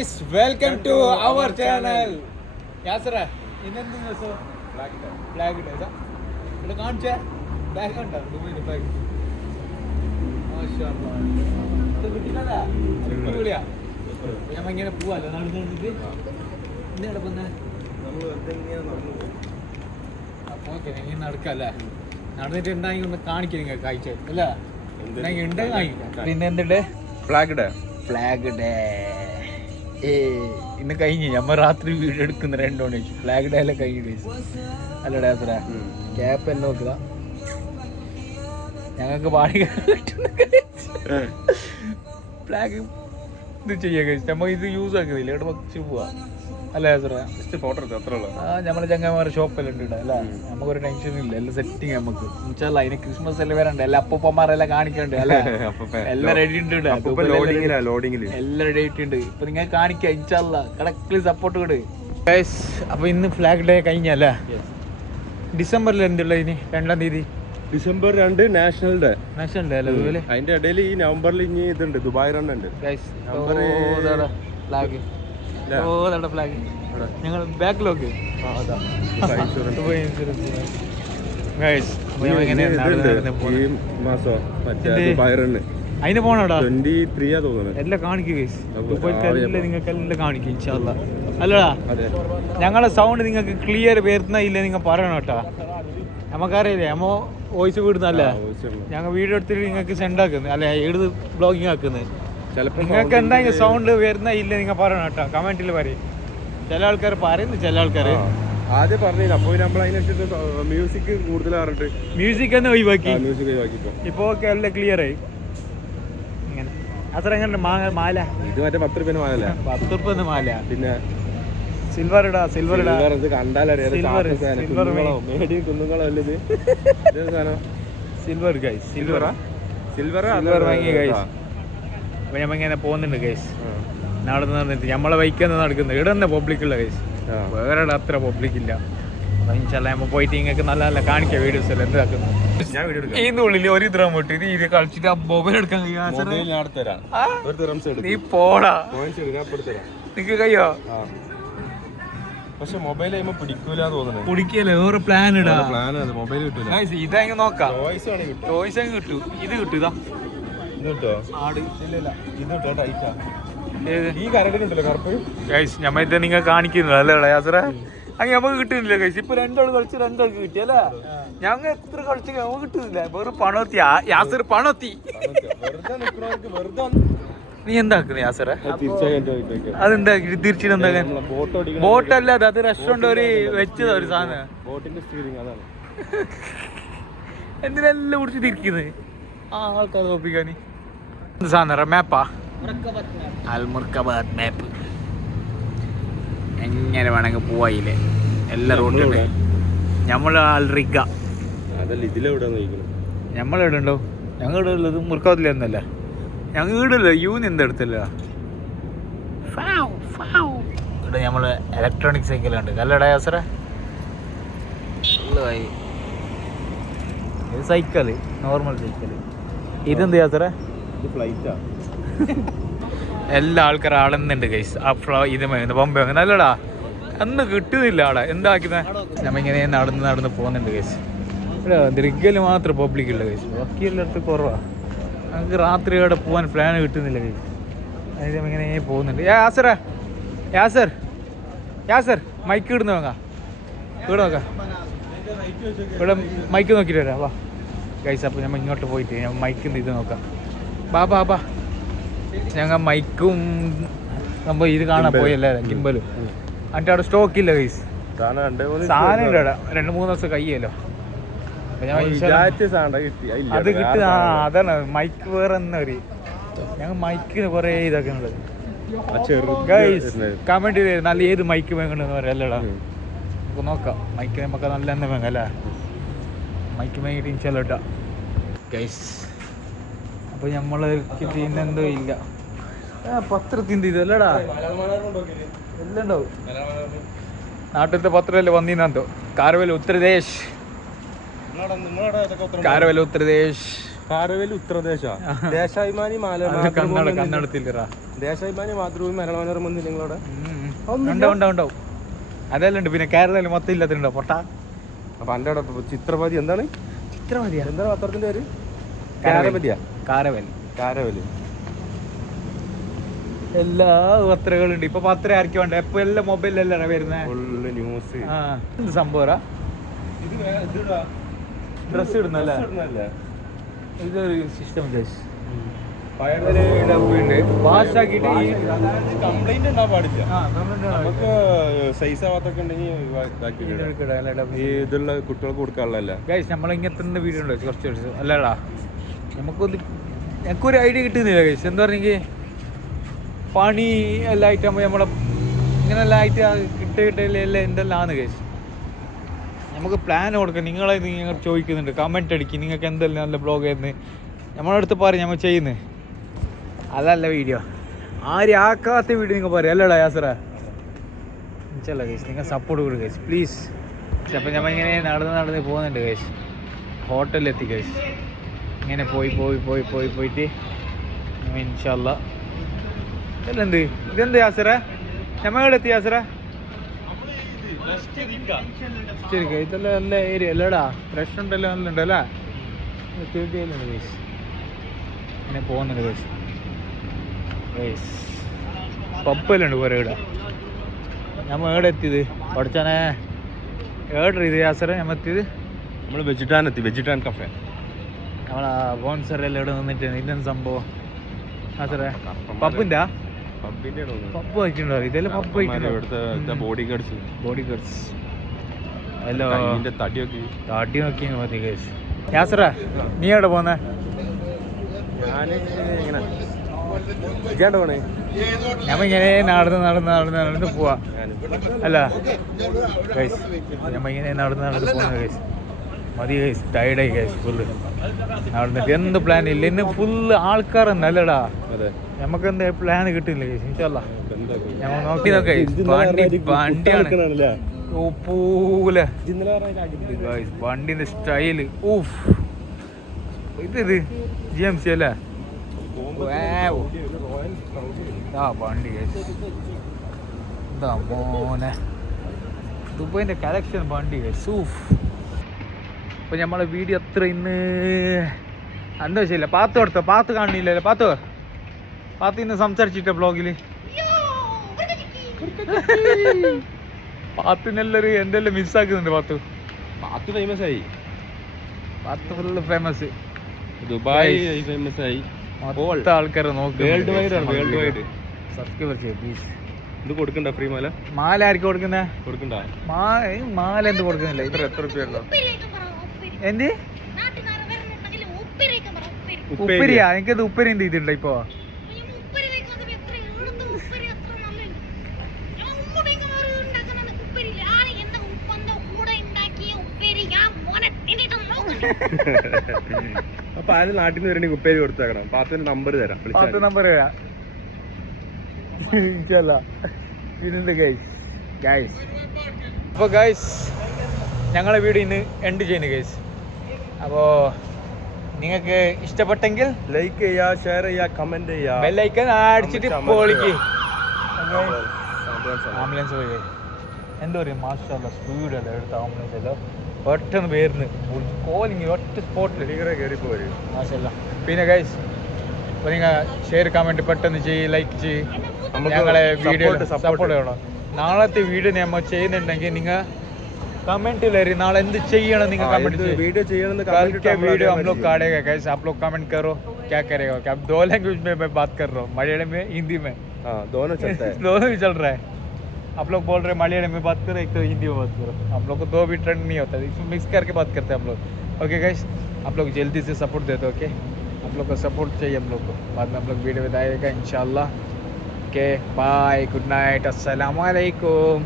guys, welcome to our channel. യാസറ ഇന്നെന്ത് ദിവസം? Flag day. ഇവിടെ കാണിച്ചേ ഫ്ലാഗ് ഉണ്ടോ? ദുബൈയിലെ ഫ്ലാഗ്. കിട്ടില്ല. ഞാൻ ഇങ്ങനെ പോവാല്ലോ നടന്നിട്ട്. ഇന്ന് കിടപ്പുന്ന ഓക്കെ ഇങ്ങനെ നടക്കല്ലേ. നടന്നിട്ട് ഉണ്ടായി ഒന്ന് കാണിക്കാം നിങ്ങൾ കാഴ്ച അല്ല ഉണ്ടെങ്കിൽ കാണിക്കാം. പിന്നെ എന്തുണ്ട്? Flag day. ഫ്ലാഗ് ഡേ ഇന്ന് കഴിഞ്ഞ് നമ്മ രാത്രി വീഡിയോ എടുക്കുന്ന 2 മണി ഫ്ലാഗ് ഡേ എല്ലാം കഴിഞ്ഞു അല്ലടാ അത്ര ക്യാപ്പ് എല്ലാം നോക്കുക. ഞങ്ങൾക്ക് പാടി ഫ്ലാഗ് ഇത് ചെയ്യാൻ കഴിച്ചു. നമ്മ ഇത് യൂസ് ആക്കുന്നില്ല ഇവിടെ വച്ച് പോവാ അല്ലേ ഫോട്ടോ എടുത്ത് അത്ര നമ്മളെ ചങ്ങന്മാരുടെ ഷോപ്പെല്ലാം ഉണ്ട് അല്ല നമുക്കൊരു ടെൻഷൻ ഇല്ല. എല്ലാം സെറ്റിങ് നമുക്ക് ഇൻഷാല്ലാ. അതിന് ക്രിസ്മസ് എല്ലാം വരണ്ട് എല്ലാ അപ്പന്മാരെല്ലാം കാണിക്കണ്ട് അല്ലെ എല്ലാം റെഡി ഉണ്ട് എല്ലാം റെഡി ആയിട്ടുണ്ട്. ഇപ്പൊ നിങ്ങൾ കാണിക്കാം ഇൻഷാല്ലാ. കറക്റ്റ്ലി സപ്പോർട്ട് കൊടു. അപ്പൊ ഇന്ന് ഫ്ലാഗ് ഡേ കഴിഞ്ഞല്ലേ? ഡിസംബറിൽ എന്തുള്ള ഇനി 2-ാം തീയതി December 2 national day. National day അല്ലേ അതുപോലെ? അതിന്റെ ഇടയിൽ ഈ നവംബറിൽ ഇനി ഇതുണ്ട് ദുബായ് റൺ ഉണ്ട്. ഫ്ലാഗ് ഫ്ലാഗ് ഞങ്ങൾ ബാക്കിലോക്ക് അതിന് പോണോടാ 23 തോന്നുന്നു. എല്ലാം കാണിക്കും എല്ലാം നിങ്ങൾക്ക് എല്ലാം കാണിക്കും ഇൻഷാല്ലാ. അല്ലടാ ഞങ്ങളെ സൗണ്ട് നിങ്ങൾക്ക് ക്ലിയർ വരുന്ന ഇല്ല നിങ്ങൾ പറയണം കേട്ടാ. നമുക്കറിയില്ലേ നമ്മ വോയിസ് വിടുന്നല്ലേ. ഞങ്ങൾ വീഡിയോ എടുത്തിട്ട് നിങ്ങൾക്ക് സെൻഡ് ആക്കുന്നത് അല്ലെ ഏത് ബ്ലോഗിങ് ആക്കുന്നത്. നിങ്ങൾക്ക് എന്തെങ്കിലും സൗണ്ട് വരുന്ന ഇല്ല നിങ്ങൾ പറയണം കേട്ടോ. കമന്റിൽ പറയും. ചില ആൾക്കാർ പറയുന്നു ചില ആൾക്കാർ ആദ്യം പറഞ്ഞില്ല. അപ്പോൾ നമ്മൾ അതിനനുസരിച്ച് മ്യൂസിക് കൂടുതൽ പറഞ്ഞിട്ട് മ്യൂസിക് തന്നെ ഒഴിവാക്കി. മ്യൂസിക് ഒഴിവാക്കി ഇപ്പോൾ ഓക്കെ എല്ലാം ക്ലിയർ ആയി. ഇങ്ങനെ അത്ര എങ്ങനെ മാല ഇത് മറ്റേ 10 രൂപ മാല. 10 രൂപ മാല. പിന്നെ സിൽവർ ഇടാ. സിൽവർ ഇടാ. കണ്ടാലറിയാം കുന്നുങ്ങളോ അല്ലത് സിൽവർ ഗൈസ്. സിൽവറാ സിൽവർ വാങ്ങിയ ഗൈസ്. അപ്പൊ ഞമ്മങ്ങനെ പോകുന്നുണ്ട് ഗൈസ്. നടന്നിട്ട് നമ്മളെ ബൈക്കെന്ന് നടക്കുന്നത് ഇവിടെ തന്നെ പബ്ലിക്കുള്ള ഗൈസ്. വേറെ അത്ര പബ്ലിക് ഇല്ല. നമ്മ പോയിട്ട് നിങ്ങൾക്ക് നല്ല നല്ല കാണിക്കാം വീഡിയോസ് എല്ലാം എന്താക്കുന്നത്. ഇതിന്റെ ഉള്ളിൽ ഒരു ദ്രം വിട്ട് ഇത് കളിച്ചിട്ട് ആ മൊബൈൽ എടുക്കാൻ നീ പോടാ. നിനക്ക് കഴിയോ? പക്ഷെ മൊബൈൽ പിടിക്കൂല തോന്നുന്നു. പിടിക്കല്ലേ വേറെ പ്ലാൻ ഇടാ. മൊബൈൽ കിട്ടൂല. ഇതങ്ങ് നോക്കാം. ചോയ്സ് അങ്ങ് കിട്ടൂ. ഇത് കിട്ടൂ. ഇതാ ഞമ്മ ഇത് നിങ്ങൾ കാണിക്കുന്നത് അല്ലേ യാസറ? അങ്ങനെ നമുക്ക് കിട്ടുന്നില്ല കൈസ്. ഇപ്പൊ 2 ആൾ കളിച്ച് 2 ആൾക്ക് കിട്ടിയല്ലേ? ഞങ്ങൾ എത്ര കളിച്ച് നമുക്ക് കിട്ടുന്നില്ല. വെറും പണത്തി. യാസർ പണത്തി. നീ എന്താക്കുന്നത് യാസറ? അതെന്താ തിരിച്ചിട്ട് എന്താക്കാൻ? ബോട്ടല്ല അത് റെസ്റ്റോറന്റ് ഒരു വെച്ചതാ ഒരു സാധനം. എന്തിനെല്ലാം കുടിച്ച് തിരിക്കുന്നത് ആൾക്കാർ തോപ്പിക്കാന്. സാധനം മാപ്പാ അൽമുർക്കബാദ് മാപ്പ്. എങ്ങനെ വേണമെങ്കിൽ പോവായില്ലേ എല്ലാ റോഡിലും. നമ്മൾ അൽറിഗ നമ്മളെവിടെ ഉണ്ടോ? ഞങ്ങൾ ഇവിടെ ഉള്ളത് മുർക്കാബാദിലൊന്നല്ല. ഞങ്ങൾ ഈടല്ലോ യൂന്ന് എന്തെടുത്തല്ല. ഇവിടെ നമ്മള് ഇലക്ട്രോണിക് സൈക്കിളുണ്ട് കല്ലട യാസറ. ഇത് സൈക്കിള് നോർമൽ സൈക്കിള്. ഇതെന്ത് യാസറ? ഫ്ലൈറ്റാ. എല്ലാ ആൾക്കാരും ആളുന്നുണ്ട് ഗൈസ്. ആ ഇത് ബോംബെ നല്ലടാ അന്ന് കിട്ടുന്നില്ല ആളെ. എന്താക്കുന്നത് നമ്മിങ്ങനെ നടന്ന് പോകുന്നുണ്ട് ഗൈസ്. ഇവിടെ ദൃഗല് മാത്രം പബ്ലിക് ഉള്ള ഗൈസ്. ബാക്കി എല്ലായിടത്തും കുറവാ. നമുക്ക് രാത്രി അവിടെ പോകാൻ പ്ലാൻ കിട്ടുന്നില്ല ഗൈസ്. അതിന് ഇങ്ങനെ പോകുന്നുണ്ട്. യാസർ മൈക്ക് ഇടുന്ന വാങ്ങാം. ഇവിടെ നോക്കാം. ഇവിടെ മൈക്ക് നോക്കിയിട്ട് വരാം വാ ഗൈസ്. അപ്പോൾ നമ്മൾ ഇങ്ങോട്ട് പോയിട്ട് ഞാൻ മൈക്കിൻ്റെ ഇത് നോക്കാം. ബാ ഞങ്ങൾ മൈക്കും നമ്മൾ ഇത് കാണാൻ പോയല്ലേ ഗിംബലും. എന്നിട്ട് അവിടെ സ്റ്റോക്ക് ഇല്ല ഗൈസ്. സാധനം ഉണ്ട് അവിടെ 2-3 ദിവസം കഴിയല്ലോ. അത് കിട്ടുക. അതാണ് മൈക്ക് വേറെ ഒരു ഞങ്ങൾ മൈക്കിന് കുറേ ഇതാക്കുന്നുണ്ട് ഗൈസ്. കമന്റ് ചെയ്ത് നല്ല ഏത് മൈക്ക് വേങ്ങണ്ടെന്ന് പറയാം അല്ലടാ. നമുക്ക് നോക്കാം. മൈക്ക് നമുക്ക് നല്ല തന്നെ വേങ്ങ അല്ലേ? മൈക്ക് വേങ്ങിട്ട് ഇൻഷാല്ലാ ഗൈസ്. അപ്പൊ നമ്മള് പിന്നെന്തോ ഇല്ല പത്രത്തിന്റെ ഇതല്ലടാ എല്ലാം ഉണ്ടാവും. നാട്ടിലത്തെ പത്രമല്ലേ വന്നിന്നോ? കാരവൽ ഉത്തർപ്രദേശ് കാരവേലി ഉത്തരദേശ ദേശാഭിമാനി കന്നടത്തില്ലറാ ദേശാഭിമാനി മാതൃഭൂമി മലയാള മന്ത്രി നിങ്ങളോട് ഉണ്ടാവും അതെല്ലാം ഉണ്ട്. പിന്നെ കേരളത്തിൽ മൊത്തം ഇല്ലാത്തുണ്ടോ പൊട്ട? അപ്പൊ എൻ്റെ അവിടെ ചിത്രപതി എന്താണ് ചിത്രമതിയാ? എന്താണ് പത്രത്തിന്റെ പേര്? കാരവലിയാ? കാരവലി എല്ലാ പത്രങ്ങളുണ്ട്. ഇപ്പൊ പത്രം ആർക്കും വേണ്ട, എപ്പൊ എല്ലാം മൊബൈലിലല്ലേ വരുന്നേ ഫുള്ള് ന്യൂസ്. എന്ത് സംഭവം? ഡ്രസ് ഇടുന്നല്ലേ? ഇതൊരു സിസ്റ്റം കംപ്ലൈന്റ് ഉണ്ടാവാൻ പാടില്ല. നമുക്ക് സൈസ് ആവാത്തൊക്കെ ഉണ്ടെങ്കിൽ ഈ ഇതുള്ള കുട്ടികൾക്ക് കൊടുക്കാനുള്ളതല്ല. ഗൈസ് നമ്മളിങ്ങനത്തെ വീഡിയോ ഉണ്ടോ കുറച്ച് അല്ലടാ, ഞങ്ങൾക്കൊരു ഐഡിയ കിട്ടുന്നില്ല ഗൈസ്. എന്താ പറഞ്ഞെങ്കിൽ പണി എല്ലാം ആയിട്ടാകുമ്പോൾ നമ്മളെ ഇങ്ങനെല്ലാം ആയിട്ട് കിട്ടിയിട്ടില്ല എന്തെല്ലാമാണ് ഗൈസ്. നമുക്ക് പ്ലാൻ കൊടുക്കാം. നിങ്ങൾ ചോദിക്കുന്നുണ്ട്, കമൻറ്റ് അടിക്കും, നിങ്ങൾക്ക് എന്തെല്ലാം നല്ല ബ്ലോഗ് ആയിരുന്നു നമ്മളടുത്ത് പറയും, നമ്മൾ ചെയ്യുന്നത്. അതല്ല വീഡിയോ, ആരും ആക്കാത്ത വീഡിയോ നിങ്ങൾ പറയും അല്ലടാ യാസറ? ഇൻഷാല്ലാ ഗൈസ് നിങ്ങൾ സപ്പോർട്ട് കൊടുക്കുക ഗൈസ് പ്ലീസ്. അപ്പം നമ്മൾ ഇങ്ങനെ നടന്ന് പോകുന്നുണ്ട് ഗൈസ്. ഹോട്ടലിലെത്തി ഗൈസ്. ഇങ്ങനെ പോയിട്ട് ഇൻഷാല്ലാ. ഇതെന്ത് ഇതെന്ത് യാസറ? നമ്മളെത്തി യാസറ? ശരി ഇതെല്ലാം നല്ല ഏരിയ അല്ലടാ, റെസ്റ്റോറൻ്റ് എല്ലാം നല്ല ഉണ്ടല്ലേ? തീർച്ചയായിട്ടും ഗൈസ് ഇങ്ങനെ പോകുന്നുണ്ട് ഗൈസ്. പപ്പെല്ലാം ഉണ്ട് കുറേ ഇവിടെ. നമ്മൾ എവിടെ എത്തിയത്? പഠിച്ചാനെ ഏടെ ഇത് യാസറ നമ്മൾ എത്തിയത്? നമ്മൾ വെജിറ്റാൻ കഫേ. നമ്മളാ ബോൺസറെല്ലാം ഇവിടെ നിന്നിട്ട് ഇതെന്ത് സംഭവം യാസറ? പപ്പിൻ്റെ പപ്പ് വയ്ക്കുന്നുണ്ടോ? ഇതെല്ലാം പപ്പ് വയ്ക്കുന്നുണ്ടോ? ബോഡി ഗാർഡ്സ് ഹലോ തടി നോക്കി മതി ഗൈസ്. യാസറ നീ എവിടെ പോന്നെ? ഞമ്മ ഇങ്ങനെ നടന്ന് പോവാ അല്ല ഗൈസ്. ഞമ്മ ഇങ്ങനെ നടന്ന് പോകുന്ന ഗൈസ്. മതി ഗൈസ്, ടയർഡായി ഗൈസ് ഫുള്ള് നടന്നിട്ട്. എന്ത് പ്ലാൻ ഇല്ല ഇന്ന്, ഫുള്ള് ആൾക്കാരെന്ന് അല്ലടാ. നമുക്ക് എന്താ പ്ലാൻ കിട്ടില്ല ഗൈസ്. ഇൻഷാല്ലാ ഞമ്മ നോക്കി വണ്ടിയാണ് പൂല വണ്ടിന്റെ സ്റ്റൈല്. ഊഫ് ഇത് GMC അല്ലേ? വണ്ടി മോനെ ദുബൈൻ്റെ കളക്ഷൻ വണ്ടി സൂഫ്. അപ്പോൾ നമ്മളെ വീഡിയോ അത്ര ഇന്ന് എന്താ വെച്ചില്ല. പാത്ത് കാണില്ലല്ലോ? പാത്ത് ഇന്ന് സംസാരിച്ചിട്ട ബ്ലോഗിൽ പാത്തിനെല്ലൊരു എന്തെല്ലാം മിസ്സാക്കുന്നുണ്ട്. പാത്ത് ഫേമസ് ആയി. Path full famous. Dubai famous ആയി. മൊത്തം ആൾക്കാരെ നോക്ക്. വേൾഡ് വൈഡ് സബ്സ്ക്രൈബർ ചെയ്യും പ്ലീസ്. ഇത് കൊടുക്കണ്ട ഫ്രീ മാല? മാല ആർക്കും കൊടുക്കുന്നേ? കൊടുക്കണ്ട മാല എന്ത് കൊടുക്കുന്നില്ല. എത്ര രൂപ എന്ത് ഉപ്പരിയാ? എനിക്കത് ഉപ്പരി എന്ത് ചെയ്തിട്ടുണ്ടോ ഇപ്പൊ? അപ്പൊ ആരും നാട്ടിൽ നിന്ന് വരണെങ്കിൽ ഉപ്പേരി കൊടുത്തേക്കണം. പാത്തിന്റെ നമ്പർ തരാം. നമ്പർ തരാം. അപ്പോൾ ഗൈസ് ഞങ്ങളെ വീഡിയോ ഇന്ന് എൻഡ് ചെയ്യുന്നു ഗൈസ്. അപ്പോൾ നിങ്ങൾക്ക് ഇഷ്ടപ്പെട്ടെങ്കിൽ ലൈക്ക് ചെയ്യുക, ഷെയർ ചെയ്യുക, കമന്റ് ചെയ്യുക, ബെല്ലൈക്കൺ അടിച്ചിട്ട് പൊളിക്ക്. ആംബുലൻസ് പോയി എന്താ പറയുക മാഷാഅല്ലാഹ് സ്പീഡല്ല എടുത്ത ആംബുലൻസ് എല്ലാം പെട്ടെന്ന് പേരുന്ന് കോലിങ് ഒറ്റ സ്പോട്ടിൽ കയറിപ്പോയി മാഷാഅല്ലാഹ്. പിന്നെ ഗൈസ് അപ്പോൾ നിങ്ങൾ ഷെയർ കമൻറ്റ് പെട്ടെന്ന് ചെയ്യ്, ലൈക്ക് ചെയ്യ്. ഞങ്ങളെ വീഡിയോ സപ്പോർട്ട് ചെയ്യണം. നാളത്തെ വീഡിയോ നമ്മൾ ചെയ്യുന്നുണ്ടെങ്കിൽ നിങ്ങൾ कमेंट ले रही नाले എന്ത് ചെയ്യണം നിങ്ങൾ കമന്റ് वीडियो ചെയ്യണം कल के वीडियो हम लोग काटेगा गाइस आप लोग कमेंट करो क्या करेगा क्या अब 2 लैंग्वेज में मैं बात कर रहा हूँ मलयालम में हिंदी में दोनों चलता है दोनों भी चल रहा है आप लोग बोल रहे मलयालम में बात करो एक तो हिंदी में बात करो हम लोग को दो भी ट्रेंड नहीं होता इसमें मिक्स करके बात करते हैं हम लोग ओके गाइस आप लोग जल्दी से सपोर्ट दे दो ओके आप लोग को सपोर्ट चाहिए हम लोग को बाद में हम लोग वीडियो बताएगा इंशाल्लाह ओके बाय गुड नाइट अस्सलाम वालेकुम।